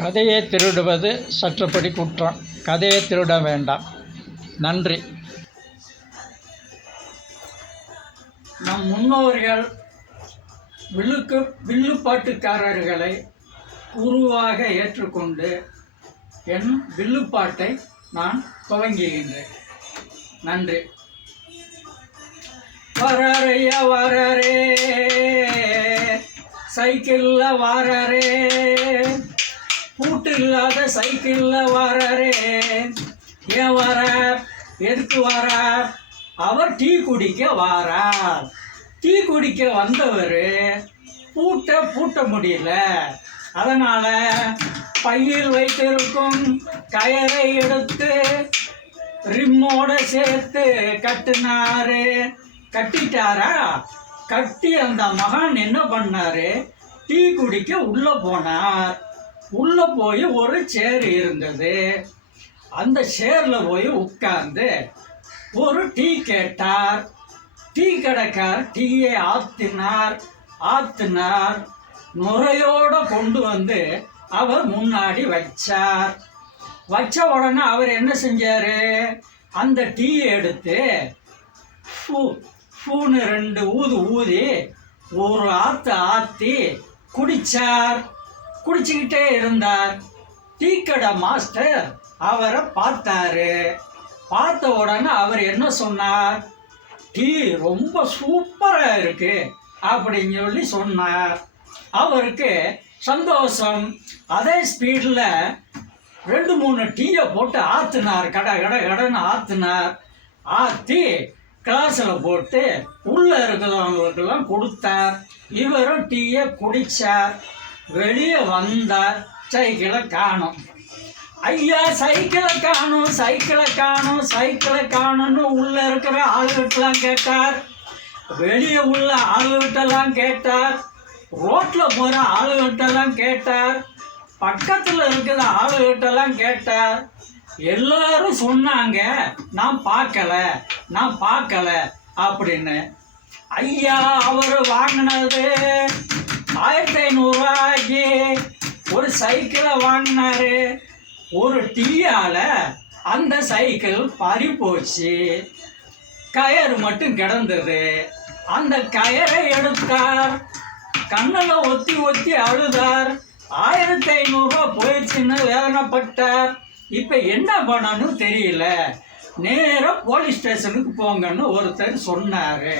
கதையை திருடுவது சட்டப்படி குற்றம். கதையை திருட வேண்டாம். நன்றி. நம் முன்னோர்கள் வில்லுப்பாட்டுக்காரர்களை குருவாக ஏற்றுக்கொண்டு என் வில்லுப்பாட்டை நான் துவங்குகின்றேன். நன்றி. வராரையா வாரரே, சைக்கிள்ல வாரரே, பூட்டு இல்லாத சைக்கிள்ல வாரரே. ஏன் வாரார்? எதுக்கு வாரார்? அவர் டீ குடிக்க வாரார். டீ குடிக்க வந்தவர் பூட்ட முடியல. அதனால பையில் வைத்திருக்கும் கயரை எடுத்து ரிம்மோட சேர்த்து கட்டினாரு. கட்டிட்டாரா? கட்டி அந்த மகான் என்ன பண்ணாரு? டீ குடிக்க உள்ள போனார். உள்ள போய் ஒரு சேர் இருந்தது. அந்த சேர்ல போய் உட்கார்ந்து ஒரு டீ கேட்டார். டீ கடைக்கார் டீயை ஆத்தினார். நுரையோட கொண்டு வந்து அவர் முன்னாடி வச்சார். வச்ச உடனே அவர் என்ன செஞ்சாரு? அந்த டீ எடுத்து பூன்னு 2 ஊதி ஒரு ஆத்தி குடிச்சார். குடிச்சுக்கிட்டே இருந்தார். டீ கடை மாஸ்டர் அவரை பார்த்தாரு. பார்த்த உடனே அவர் என்ன சொன்னார்? டீ ரொம்ப சூப்பரா இருக்கு அப்படின்னு சொல்லி சொன்னார். அவருக்கு சந்தோஷம். அதே ஸ்பீட்ல 2-3 டீயை போட்டு ஆத்தினார். கடன்னு ஆத்தினார். ஆத்தி கிளாஸில் போட்டு உள்ள இருக்கிறவங்களுக்கெல்லாம் கொடுத்தார். இவரும் டீயை குடிச்சார். வெளியே வந்தார். சைக்கிளை காணும். ஐயா, சைக்கிளை காணும்னு உள்ள இருக்கிற ஆளுகிட்டலாம் கேட்டார். வெளியே உள்ள ஆளுகிட்டலாம் கேட்டார். ரோட்ல போற ஆளுகிட்டலாம் கேட்டார். பக்கத்துல இருக்கிற ஆளுகிட்டலாம் கேட்டார். எல்லாரும் சொன்னாங்க நான் பார்க்கல அப்படின்னு. ஐயா, அவர் வாங்கினது 1500 ரூபாய்க்கு ஒரு சைக்கிளை வாங்கினாரு. ஒரு டீயால அந்த சைக்கிள் பறி போச்சு. கயறு மட்டும் கிடந்தது. அந்த கயரை எடுத்தார். கண்ணில் ஒத்தி அழுதார். 1500 ரூபா போயிடுச்சுன்னு வேதனைப்பட்டார். இப்ப என்ன பண்ணணும் தெரியல. நேரா போலீஸ் ஸ்டேஷனுக்கு போங்கன்னு ஒருத்தர் சொன்னாரு.